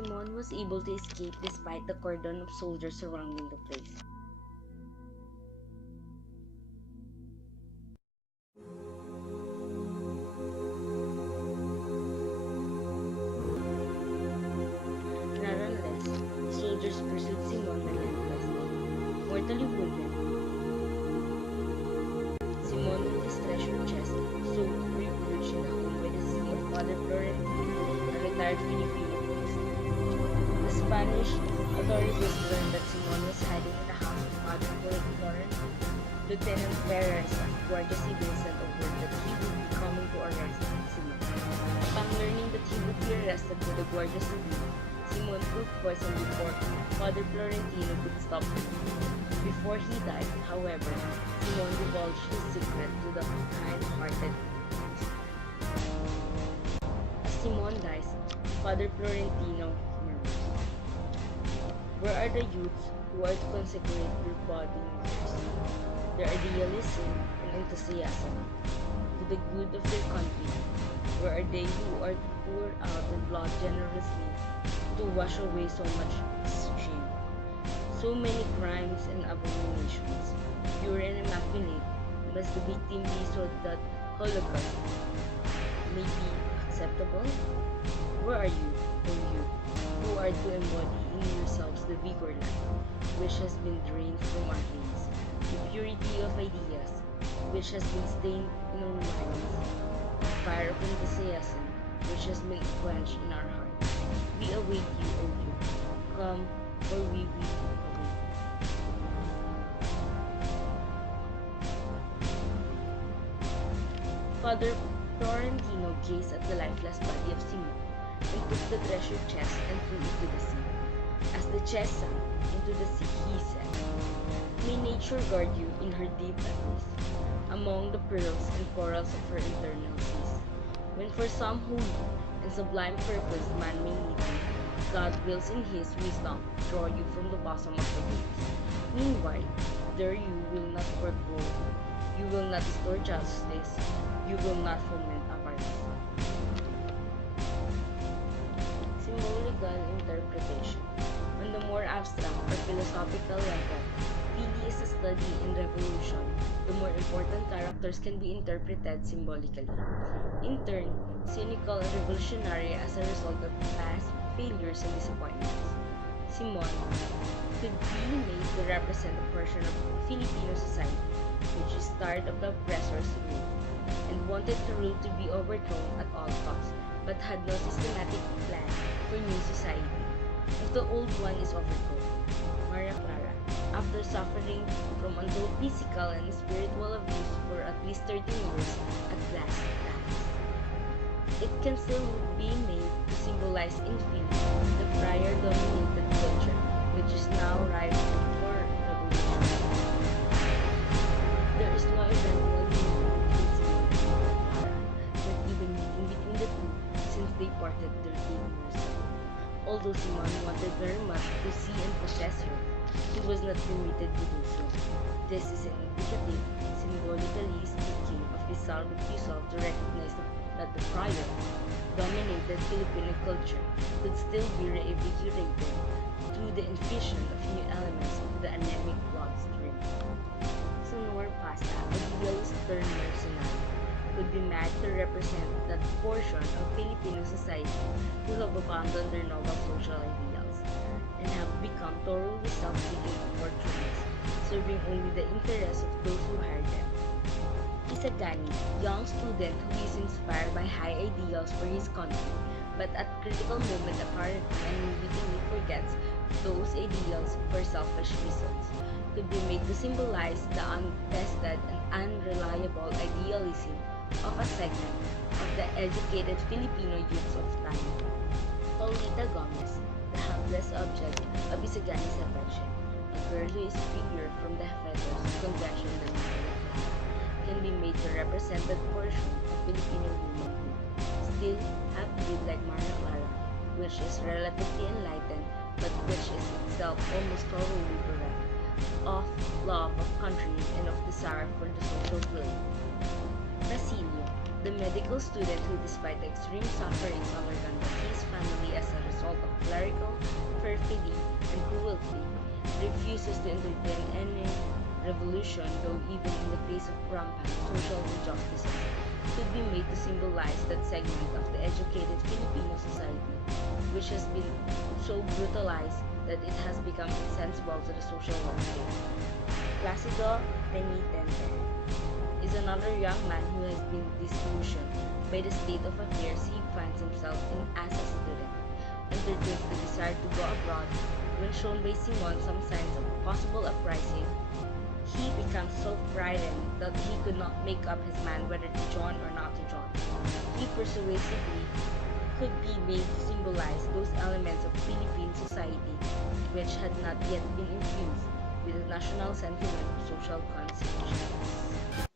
Simon was able to escape despite the cordon of soldiers surrounding the place. Nonetheless, the soldiers pursued Simon relentlessly. Mortally wounded, Simon with his treasure chest sought refuge in a home by the sea of Father Florentino, a retired Filipino priest. The Spanish authorities learned that Simon was hiding in the house of Father Florentino. Lieutenant Perez of Guardia Civil sent a word that he would be coming to arrest Simon. Upon learning that he would be arrested by the Guardia Civil, Simon took poison before Father Florentino could stop him. Before he died, however, Simon divulged his secret to the kind-hearted priest. As Simon dies, Father Florentino murmurs, "Where are the youths who are to consecrate their body years, their idealism and enthusiasm to the good of their country? Where are they who are to pour out their blood generously to wash away so much shame? So many crimes and abominations, pure and immaculate, must the victim be so that Holocaust may be acceptable? Where are you, O you, who are to embody in yourselves the vigor life, which has been drained from our veins, the purity of ideas, which has been stained in our minds, the fire of enthusiasm, which has been quenched in our hearts? We await you, O you. Come, for we await." Father Florentino gazed at the lifeless body of Simon and took the treasure chest and threw it to the sea. As the chest sank into the sea, he said, "May nature guard you in her deep abyss, among the pearls and corals of her eternal seas. When for some holy and sublime purpose man may need you, God wills in his wisdom draw you from the bosom of the waves. Meanwhile, there you will not work wrong, you will not restore justice, you will not foment avarice." Symbolical interpretation. On the more abstract or philosophical level, fili is a study in revolution. The more important characters can be interpreted symbolically. In turn, cynical and revolutionary as a result of past failures and disappointments. Simon could be made to represent a portion of Filipino society which is tired of the oppressor's rule and wanted the rule to be overthrown at all costs, but had no systematic plan for new society. If the old one is overthrown, Maria Clara, after suffering from untold physical and spiritual abuse for at least 13 years, at last dies. It can still be made to symbolize in Fili the prior-dominated culture, which is now ripe for revolution. There is no eventual union between Simon and Maria Clara, not even meeting between the two since they parted 13 years ago. Although Simon wanted very much to see and possess her, he was not permitted to do so. This is an indicative, symbolically speaking, of his refusal to recognize that the prior, dominated Filipino culture could still be reinvigorated through the infusion of new elements into the anemic bloodstream. Sonor pasta, idealist turn mercenary, could be made to represent that portion of Filipino society who have abandoned their noble social ideals and have become thoroughly self-seeking opportunists, serving only the interests of those who hire them. Isagani, young student who is inspired by high ideals for his country, but at critical moment apparently and unwittingly forgets those ideals for selfish reasons, could be made to symbolize the untested and unreliable idealism of a segment of the educated Filipino youths of time. Paulita Gomez, the helpless object of Isagani's affection, a girl who is freer from the fetters of convention than Maria Clara, can be made to represent that portion of Filipino womanhood, still half-breed like Maria Clara, which is relatively enlightened, but which is itself almost thoroughly bereft of love of country and of desire for the social good. Basilio, The medical student who, despite the extreme sufferings undergone by his family as a result of clerical perfidy and cruelty, refuses to entertain any revolution, though even in the face of rampant social injustices, could be made to symbolize that segment of the educated Filipino society which has been so brutalized that it has become insensible to the social welfare. Placido Penitente is another young man who has been disillusioned by the state of affairs he finds himself in as a student, entertains the desire to go abroad. When shown by Simon some signs of possible uprising, he becomes so frightened that he could not make up his mind whether to join or not to join. He persuasively could be made to symbolize those elements of Philippine society which had not yet been infused with the national sentiment of social conscience.